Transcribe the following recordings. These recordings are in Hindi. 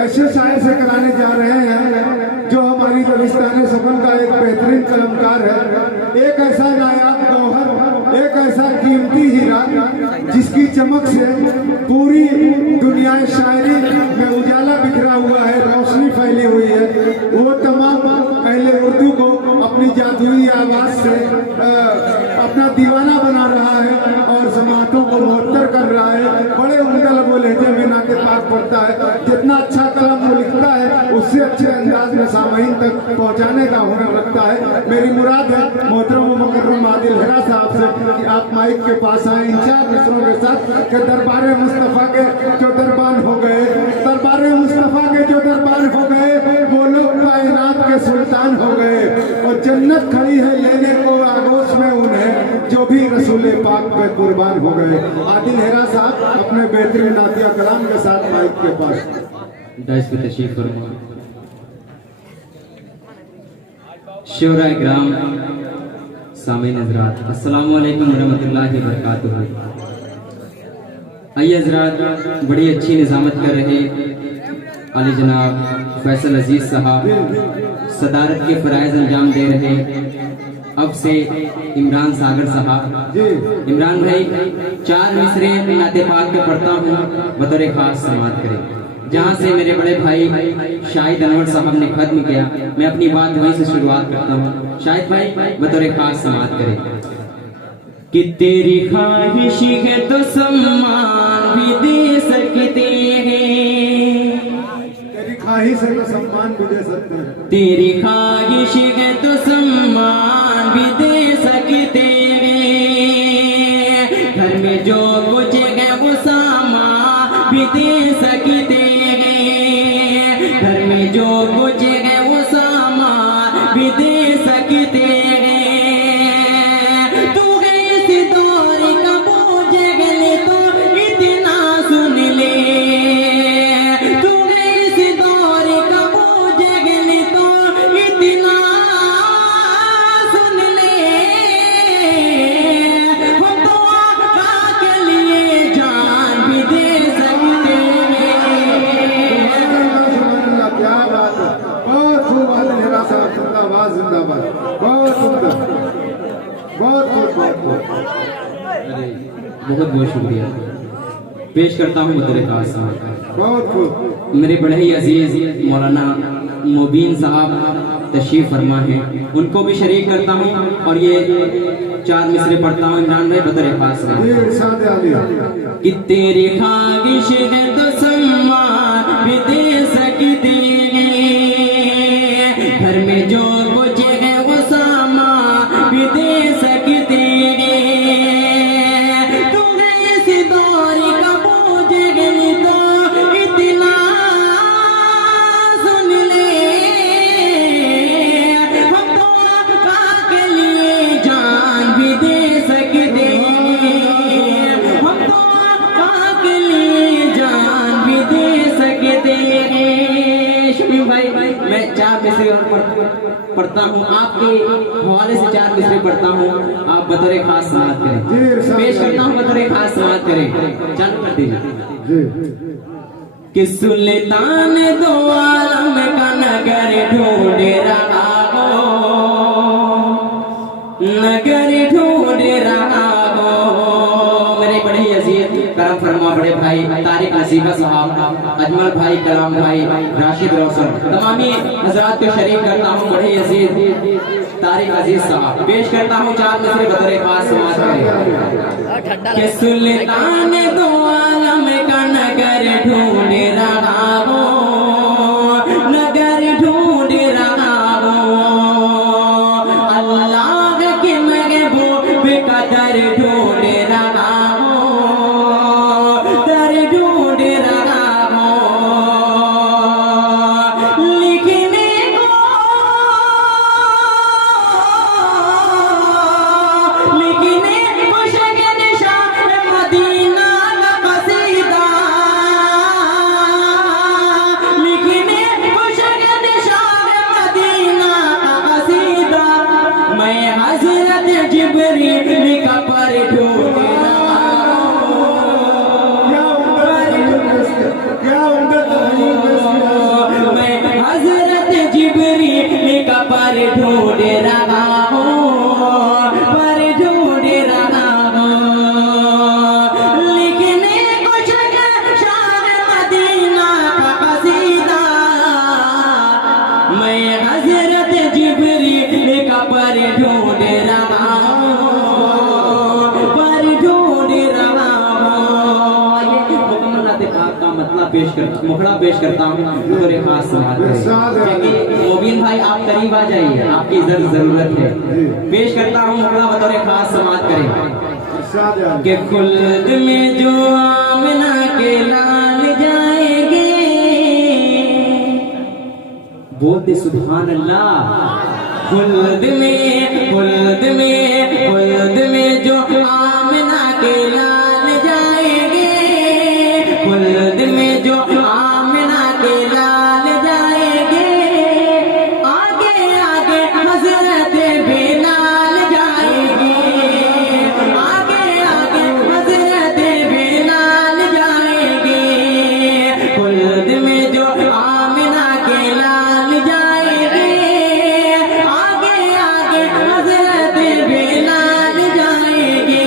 ऐसे शायर से कराने जा रहे हैं जो हमारी बलिस्तान सफर का एक बेहतरीन कलमकार है। एक ऐसा नायाब गौहर, एक ऐसा कीमती हीरा जिसकी चमक से पूरी दुनिया शायरी में उजाला बिखरा हुआ है, रोशनी फैली हुई है। वो तमाम अहले उर्दू को अपनी जादुई आवाज से अपना दीवाना बना रहा है और जमातों को मुअत्तर कर रहा है। बड़े उम्दा लबो लहजे में नाते पाक पढ़ता है। जितना अच्छा कलम वो लिखता है उससे अच्छे अंदाज में सामईन तक पहुंचाने का हुनर रखता है। मेरी मुराद है मोहतरम मुकर्रम आदिल हेरा साहब से कि आप माइक के पास आए इन 4 मिसरों के साथ कि दरबार मुस्तफ़ा के जो दरबार हो गए, दरबार मुस्तफ़ा के जो दरबार हो गए, वो लोग कायनात के सुल्तान हो गए और जन्नत खड़ी है लेने को आगोश में उन्हें जो भी रसूल पाक पे कुर्बान हो गए। आदिल हेरा साहब अपने बेहतरीन नातिया कलाम के साथ माइक के पास तशरीफ फरमा। शोरा ग्राम सामीन हज़रात, अस्सलामु अलैकुम रहमतुल्लाहि व बरकातुहू। आइए हज़रात, बड़ी अच्छी निज़ामत कर रहे अली जनाब फैसल अजीज साहब सदारत के फ़राइज़ अंजाम दे रहे अब से इमरान सागर साहब। इमरान भाई 4 मिसरे नाते पाक पे पढ़ता हूँ, बतौर खास समात करें। जहाँ से मेरे बड़े भाई शाहिद अनवर साहब ने खत्म किया, मैं अपनी बात वहीं से शुरुआत करता हूँ। शाहिद भाई बतौर खास समात करें कि तेरी ख्वाहिश है तो सम्मान भी दे सकते हैं, तेरी ख्वाहिश है तो सम्मान भी दे सकते हैं, तेरी ख्वाहिश है तो सम्मान भी दे सकते हैं, घर में जो कुछ है वो सामान भी दे सकते हैं, घर में जो कुछ है वो सामान भी दे सकते हैं। तू गई सी दौर का बोझ गले तो इतना सुन ले, तू गई सी दौर का बोझ गले तो इतना सुन ले, हम तो आका के लिए जान भी दे सकते हैं। क्या बात है, बहुत खूब आदिल हेरा साहब, जिंदाबाद जिंदाबाद, बहुत सुंदर, बहुत खूब, बहुत खूब। बहुत बहुत शुक्रिया पेश करता हूँ बतौर खास। बहुत खूब। मेरे बड़े ही अजीज मौलाना मुबीन साहब तशरीफ फरमा है, उनको भी शरीक करता हूँ और ये 4 मिसरे पढ़ता हूँ। इमरान भाई बतौर खास कि तेरी ख्वाहिश है तो सम्मान भी दे सकते हैं, घर में जो कुछ है वो सामान भी दे सकते हैं, तू ऐसी दौर का बोझ गली तो इतना सुन ले, हम तो आका के लिए जान भी दे सकते हैं, हम तो आका के लिए जान भी दे सकते हैं। शमीम भाई मैं 4 मिसरे और पढ़ता हूँ, आपके हवाले से 4 मिसरे पढ़ता हूँ, आप बतौर खास समात करें। पेश करता हूँ बतौर खास समात करें, चालू कर दीजिए। कि सुल्तान दो आलम का नगर ढूंढ रहा हो, नगर ढूंढ रहा हो। मेरे बड़े अजीज करम फरमा बड़े भाई तारिक नसीबा साहब, अजमल भाई, कलाम भाई, राशिद रोशन, तमामी हजरात को शरीक करता हूँ। बड़े अजीज तारिक अजीज साहब पेश करता हूँ 4 मिसरे बतौर खास समाज करें कि सुल्तान दो आलम का नगर ढूंढ रहा हो, नगर ढूंढ रहा हो, अल्लाह के महबूब का दर ढूंढ रहा हो, दर ढूंढ रहा हो, लिखने को जिब्रील का पर ढूंढ मैं हजरत जिब्रील का पर ढूंढ रहा हूँ, पर ढूंढ रहा हूँ। लिखने कुछ शान मदीना का कसीदा, मैं हजरत जिब्रील का पर ढूंढ रहा हूँ, पर ढूंढ रहा हूँ। ये मुकम्मल नाते पाक का मतलब मुखड़ा पेश करता हूँ बतौर खास समाज। मोबिन भाई आप करीब आ जाइए, आपकी जरूरत है। पेश करता हूँ मुखड़ा बतौर खास समाज करें कि खुल्द में जो आमना के लाल जाएंगे, बोलते सुभान अल्लाह। खुल्द में खुल्द में खुल्द में जो आमना के लाल जाएंगे, खुल्द में जो आमना के लाल जाएंगे, आगे आगे हजरत बिलाल जाएंगे, आगे आगे हजरत बिलाल जाएंगे। खुल्द में जो आमना के लाल जाएंगे, आगे आगे हजरत बिलाल जाएंगे।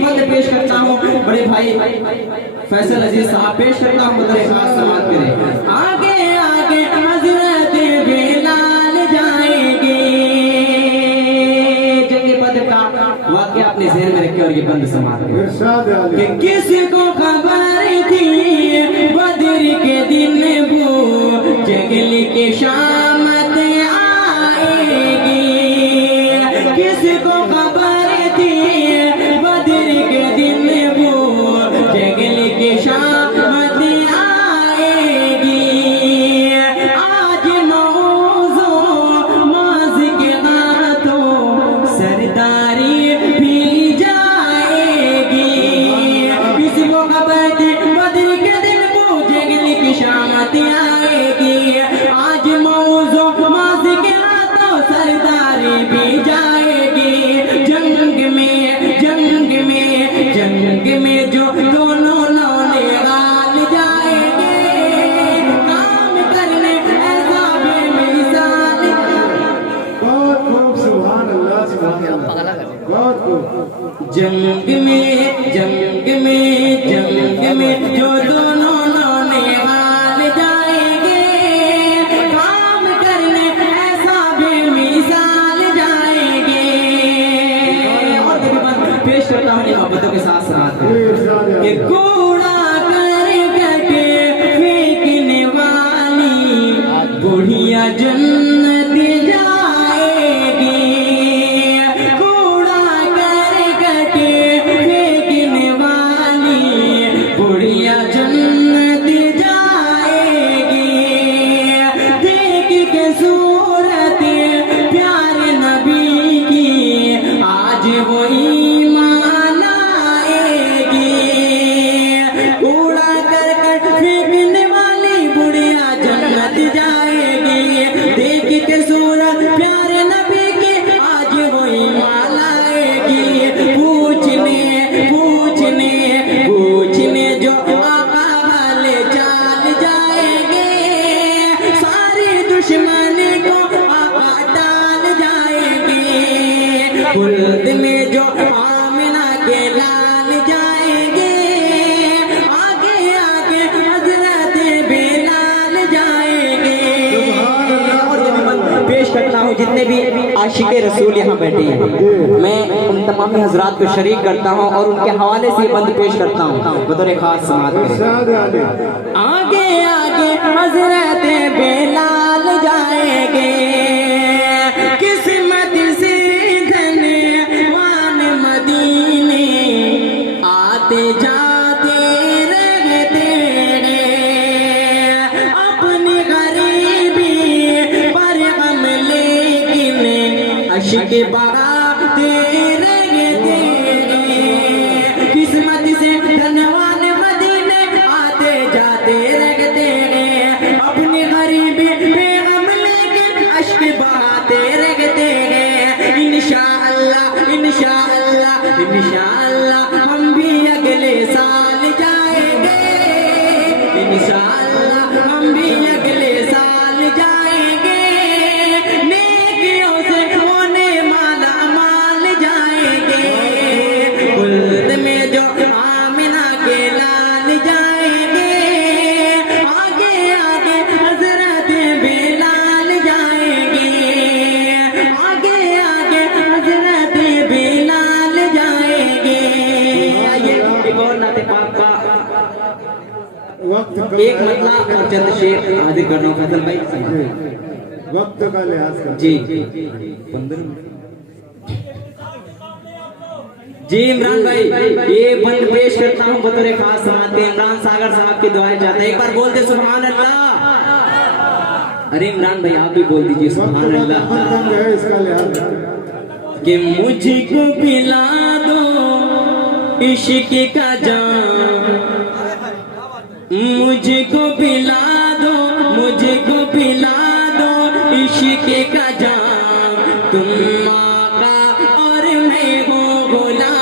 बंद पेश करता हूँ बड़े भाई फैसल अजीज साहब, पेश करता हूँ बतौर खास समाअत करें। आगे आगे हजरत बिलाल जाएंगे। जंग बदर का वाकया अपने ज़हन में रखे और ये बंद समाअत करें कि किसको खबर थी बदर के दिन वो जंगल के शामत आएगी, किसको खबर थी बदर के दिन वो जंगल के शामत आएगी। आज मौजो माज के हाथों सरदारी भी जाएगी, किसको खबर थी बदर के दिन वो जंगल की शामत आएगी। आज मौजो माज के हाथों सरदारी भी जाएगी। जंग में जंग में जंग में जो दोनों लौने गाल जाएंगे, काम करने ऐसा बेमिसाल। बहुत खूब, सुभान अल्लाह, सुभान अल्लाह, बहुत खूब। जंग में जंग में जंग में जो दोनों लौने गाल जाएंगे, काम करने ऐसा बेमिसाल जाएंगे। और पेश करता हूँ मोहब्बतों के साथ साथ कि कूड़ा करके फेंकने वाली बुढ़िया जन्नत जाएगी, कूड़ा करके फेंकने वाली बुढ़िया जन्नत जाएगी। देख के सूरत प्यारे नबी की आज वो ईमान आएगी, कूड़ा करकट फेंकने वाली बुढ़िया जन्नत जाएगी। देख के सूरत प्यारे नबी की आज वो ईमान आएगी। पूछने पूछने पूछने जो आका वाले चाल जाएंगे, सारी दुश्मनी को आका डाल जाएंगे। खुल्द में जो आमिना के लाल जाएंगे, आगे आगे हजरत बिलाल जाएंगे। और ये मैं पेश करता हूँ जितने भी आशिक़े रसूल यहाँ बैठे हैं, मैं उन तमाम हजरात को शरीक करता हूँ और उनके हवाले से बंद पेश करता हूँ बतौर खास समाअत करें। आगे आगे हजरत बिलाल जाएंगे, किस्मत से धनवान मदीने आते जाते रहते हैं। अपनी गरीबी पर गम लेकिन अश्क बहाते रहते हैं। किस्मत से धनवान मदीने आते जाते रहते हैं। अपनी गरीबी पे गम लेकिन अश्क बहाते रहते हैं। इंशाअल्लाह इंशाअल्लाह इंशाअल्लाह हम भी अगले साल जाएंगे, इंशाअल्लाह हम भी अगले साल जाएंगे, नेकियों से होने माला माल जाएंगे, खुल्द में जो आमिना के लाल जाएंगे, आगे आगे हजरत बिलाल जाएंगे, आगे आगे हजरत बिलाल जाएंगे। आइए एक और नाते पाक का वक्त एक मतला और चंद शेर हाजिर करना फैसल भाई। वक्त का लिहाज कर जी 15 जी इमरान भाई, ये बंद पेश करता हूँ बतौर खास समाते इमरान सागर साहब की दुआएं चाहते हैं। एक बार बोल दे सुभान अल्लाह। अरे इमरान भाई आप भी बोल दीजिए वक्त सुभान का अल्लाह। तंग है, इसका लिहाज कि मुझको पिला दो इश्क का जाम, मुझको पिला दो, मुझको पिला दो इश्क का जाम, तुम आका और मैं हूँ गुलाम,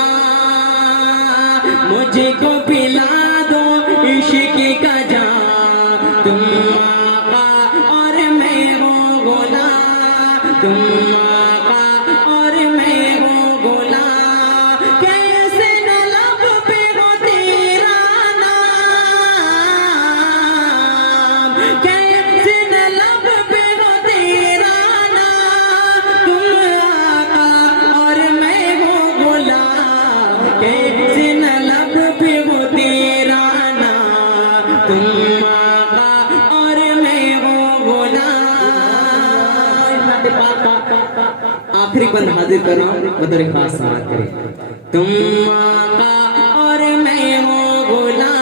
मुझको पिला दो इश्क का जाम, तुम आका और मैं हूँ गुलाम, तुम आका और मैं हूँ गुलाम, कैसे न लब पे हो तेरा नाम, कैसे न लब पे हो तेरा नाम, तुम आका और मैं हूँ गुलाम, कैसे न लब पे हो तेरा नाम, तुम आका और मैं हूँ गुलाम। आखिरी बंद हाजिर कर रहा हूँ बतौर खास समात करें। तुम आका और मैं हूँ गुलाम,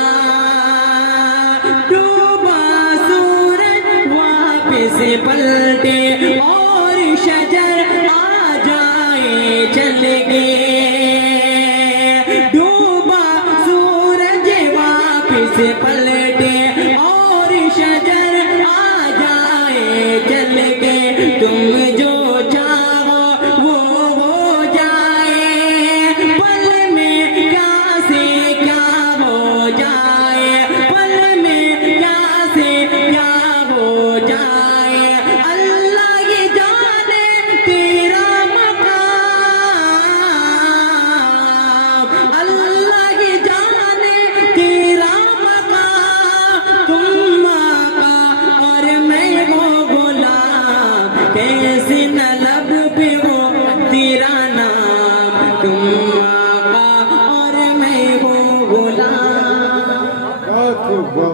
डूबा सूरज वापस पलटे और शजर आ जाए चल के, डूबा सूरज वापस पलटे और शजर आ जाए चल के, तुम जो चाहो वो हो जाए, पल में क्या से क्या हो जाए, पल में क्या से क्या हो जाए, अल्लाह ये जाने तेरा मकाम, अल्लाह ये जाने तेरा मकाम, तुम आका और मैं हो गुलाम, कैसे न लब पे हो तेरा नाम, तुम आका और मैं हो गुलाम। बहुत खूब।